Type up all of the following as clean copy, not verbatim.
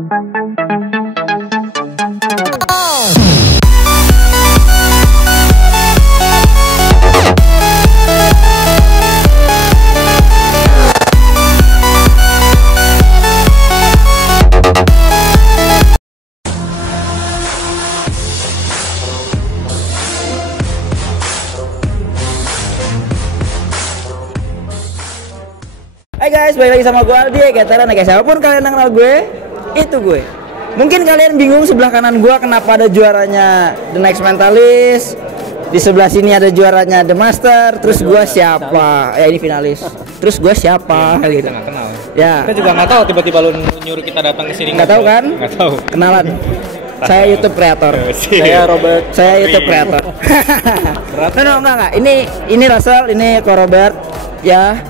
Hai guys, balik lagi sama gue Aldi, Gateran guys. Siapapun kalian yang kenal gue, itu gue. Mungkin kalian bingung sebelah kanan gue kenapa ada juaranya The Next Mentalist. Di sebelah sini ada juaranya The Master. Terus gue siapa? Ya ini finalis. Terus gue siapa? Kita Gitu. nggak kenal. Ya. Kita juga nggak tahu tiba-tiba lu nyuruh kita datang ke sini. Nggak tahu kan? Nggak tahu. Kenalan. Saya YouTube creator. Saya Robert. Saya YouTube creator. Enggak. Ini Russell, ini Ko Robert. Ya.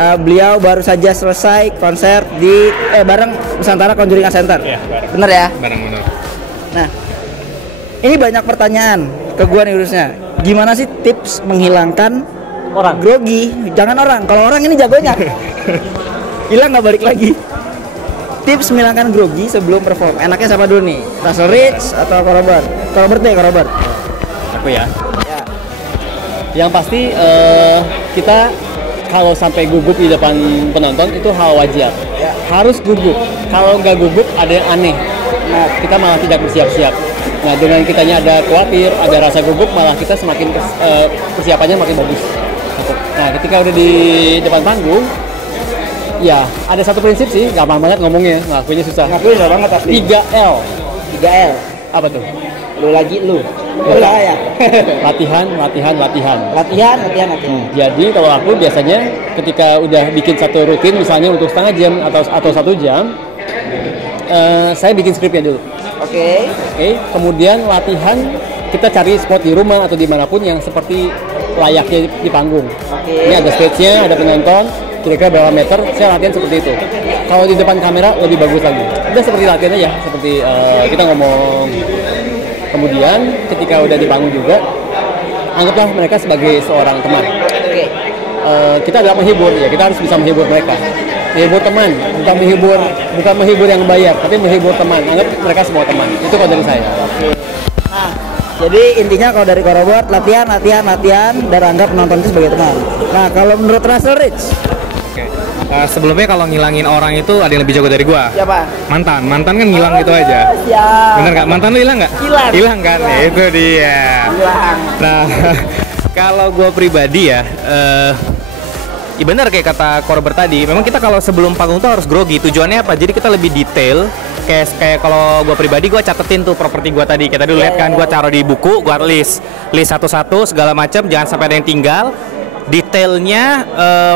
Beliau baru saja selesai konser di bareng Nusantara Conjuring Center. Iya, bener ya? Bareng bener. Nah, ini banyak pertanyaan ke gua nih urusnya. Gimana sih tips menghilangkan Orang. grogi? Jangan orang. Kalau orang ini jagonya. Hilang nggak balik lagi. Tips menghilangkan grogi sebelum perform. Enaknya siapa dulu nih? Russell Rich atau Ko Robert? Ko Robert deh, Ko Robert. Aku ya. Ya. Yang pasti kita kalau sampai gugup di depan penonton itu hal wajar. Ya. Harus gugup. Kalau nggak gugup ada yang aneh. Nah, kita malah tidak bersiap-siap. Nah, dengan kitanya ada khawatir, ada rasa gugup, malah kita semakin persiapannya makin bagus. Nah, ketika udah di depan panggung, ya ada satu prinsip sih, gampang banget ngomongnya, ngakuinnya susah. Ngakuin susah banget asli. 3L. 3L. Apa tuh? Lu lagi lu. Ya. Latihan. Latihan. Jadi kalau aku biasanya ketika udah bikin satu rutin misalnya untuk setengah jam atau 1 jam, saya bikin skripnya dulu. Oke. Kemudian latihan kita cari spot di rumah atau dimanapun yang seperti layaknya di panggung. Ini ada stage-nya, ada penonton, kira-kira berapa meter, saya latihan seperti itu. Kalau di depan kamera lebih bagus lagi. Udah seperti latihan aja, seperti kita ngomong. Kemudian ketika udah di panggung juga, anggaplah mereka sebagai seorang teman. Kita adalah menghibur ya, kita harus bisa menghibur mereka. Menghibur teman, bukan menghibur yang bayar, tapi menghibur teman. Anggap mereka semua teman. Itu kalau dari saya. Nah, jadi intinya kalau dari Ko Robert latihan dan anggap penonton itu sebagai teman. Nah, kalau menurut Russell Rich, Sebelumnya kalau ngilangin orang itu ada yang lebih jago dari gua. siapa? Mantan kan ngilang gitu aja. Siap. Bener nggak? Mantan lu hilang nggak? Hilang kan? Ya, itu dia. Hilang. Nah, kalau gua pribadi ya, ya benar kayak kata Ko Robert tadi. Memang kita kalau sebelum panggung tuh harus grogi. Tujuannya apa? Jadi kita lebih detail. Kayak kalau gua pribadi gua catetin tuh properti gua tadi. Kita dulu lihat kan, gua taruh di buku, gua list satu-satu segala macam, jangan sampai ada yang tinggal. Detailnya,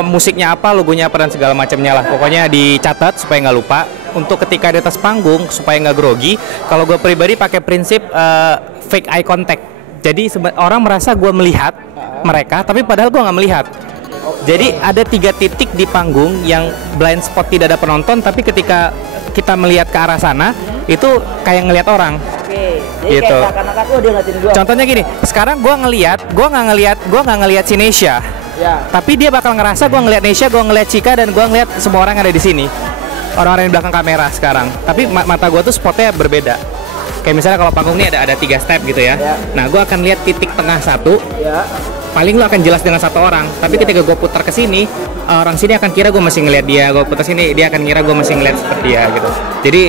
musiknya apa, logonya apa dan segala macamnya lah. Pokoknya dicatat supaya nggak lupa. Untuk ketika di atas panggung supaya nggak grogi. Kalau gue pribadi pakai prinsip fake eye contact. Jadi orang merasa gue melihat mereka, tapi padahal gue nggak melihat. Jadi ada 3 titik di panggung yang blind spot, tidak ada penonton, tapi ketika kita melihat ke arah sana, itu kayak ngelihat orang. Jadi Gitu. kayak seakan-akan dia ngeliatin gua. Contohnya gini, sekarang gue nggak ngelihat si Nesha. Ya. Tapi dia bakal ngerasa gue ngeliat Nesha, gue ngeliat Cika, dan gue ngeliat semua orang yang ada di sini. Orang-orang di belakang kamera sekarang. Tapi mata gue tuh spotnya berbeda. Kayak misalnya kalau panggung ini ada 3 step gitu ya. Nah, gue akan lihat titik tengah satu. Ya. Paling lo akan jelas dengan satu orang. Tapi ketika gue putar ke sini, orang sini akan kira gue masih ngeliat dia. Gue putar sini, dia akan kira gue masih ngeliat seperti dia gitu. Jadi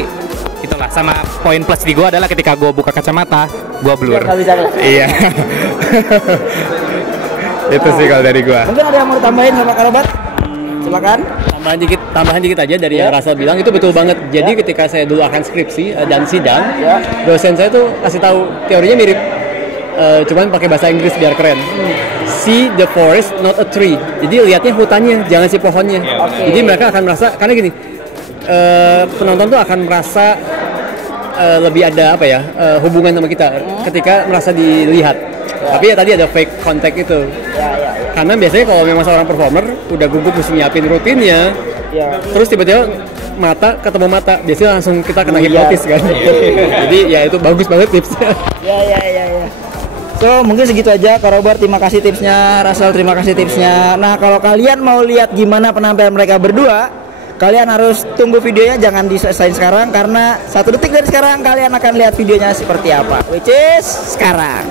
itulah, sama poin plus di gue adalah ketika gue buka kacamata, gue blur. Nggak bisa. Iya. Itu sih kalau dari gua. Mungkin ada yang mau tambahin sama Ko Robert? Silakan. Tambahan dikit aja dari yang Russell bilang, itu betul banget. Jadi ketika saya dulu akan skripsi dan sidang, dosen saya tuh kasih tahu teorinya mirip, cuman pakai bahasa Inggris biar keren. See the forest, not a tree. Jadi lihatnya hutannya, jangan si pohonnya. Jadi mereka akan merasa, karena gini, penonton tuh akan merasa lebih ada hubungan sama kita ketika merasa dilihat. Tapi ya tadi ada fake contact itu. Karena biasanya kalau memang seorang performer udah gugup mesti nyiapin rutinnya, terus tiba-tiba mata ketemu mata, biasanya langsung kita kena hipnotis kan. Jadi ya itu bagus banget tipsnya. Ya. So mungkin segitu aja. Ko Robert terima kasih tipsnya, Russell terima kasih tipsnya. Nah kalau kalian mau lihat gimana penampilan mereka berdua, Kalian harus tunggu videonya, jangan diselesain sekarang karena 1 detik dari sekarang kalian akan lihat videonya seperti apa, which is sekarang.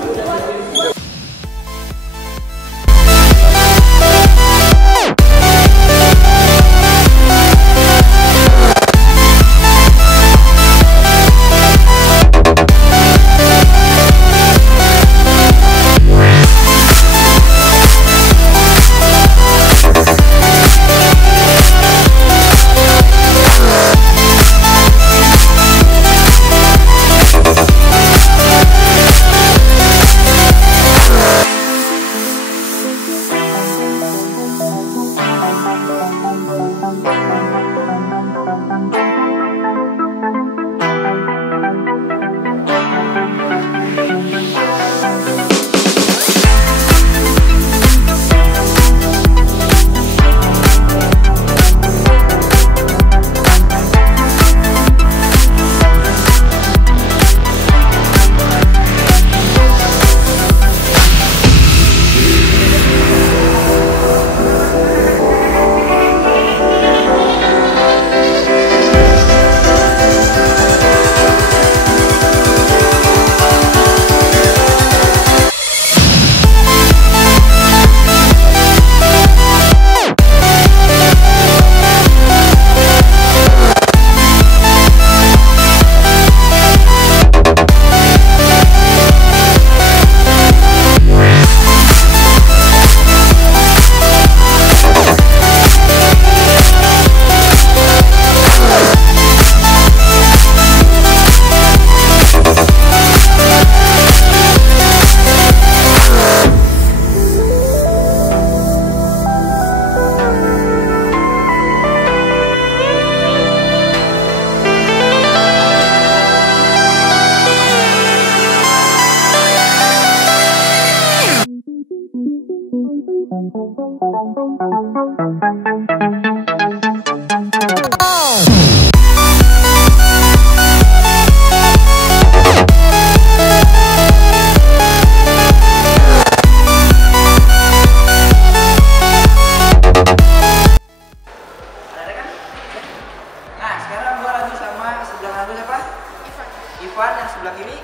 Ivan, yang sebelah kiri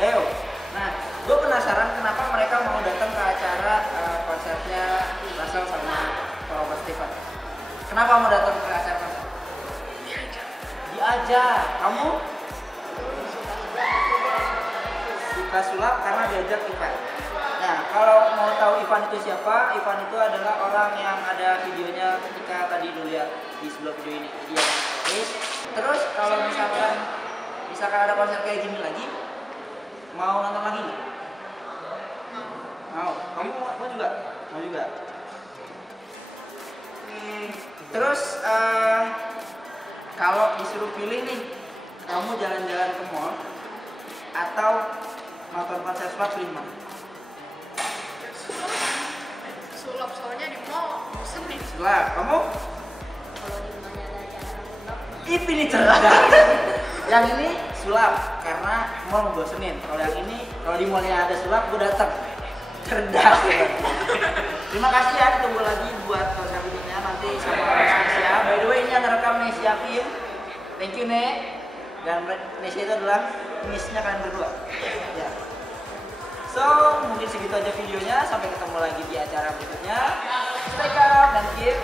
Leo. Nah, gue penasaran kenapa mereka mau datang ke acara konsernya Russell sama Robert Stephen. Kenapa mau datang ke acara konser? Diajak. Kamu suka sulap karena diajak Ivan. Nah, kalau mau tahu Ivan itu siapa? Ivan itu adalah orang yang ada videonya ketika tadi lu lihat di sebelah video ini. Dia terus kalau misalkan ada konser kayak gini lagi, mau nonton lagi nggak? Mau. Kamu mau juga? Mau juga. Terus kalau disuruh pilih nih, kamu jalan-jalan ke mall atau nonton konser sulap, pilih mana? Sulap, soalnya di mall bosen nih. Sulap. Kamu? Kalau di rumahnya ada acara sulap, Pilih cerah. Yang ini sulap karena mall ngebosenin. Kalau yang ini, kalau di mallnya ada sulap, gue datang. Cerdas ya. Terima kasih ya, tunggu lagi buat konser berikutnya nanti sama Nesia. By the way, ini yang ngerekam Nesia Film. Thank you Nek. Dan Nesia itu adalah miss-nya kalian berdua. Ya. So, mungkin segitu aja videonya. Sampai ketemu lagi di acara berikutnya. Stay calm dan keep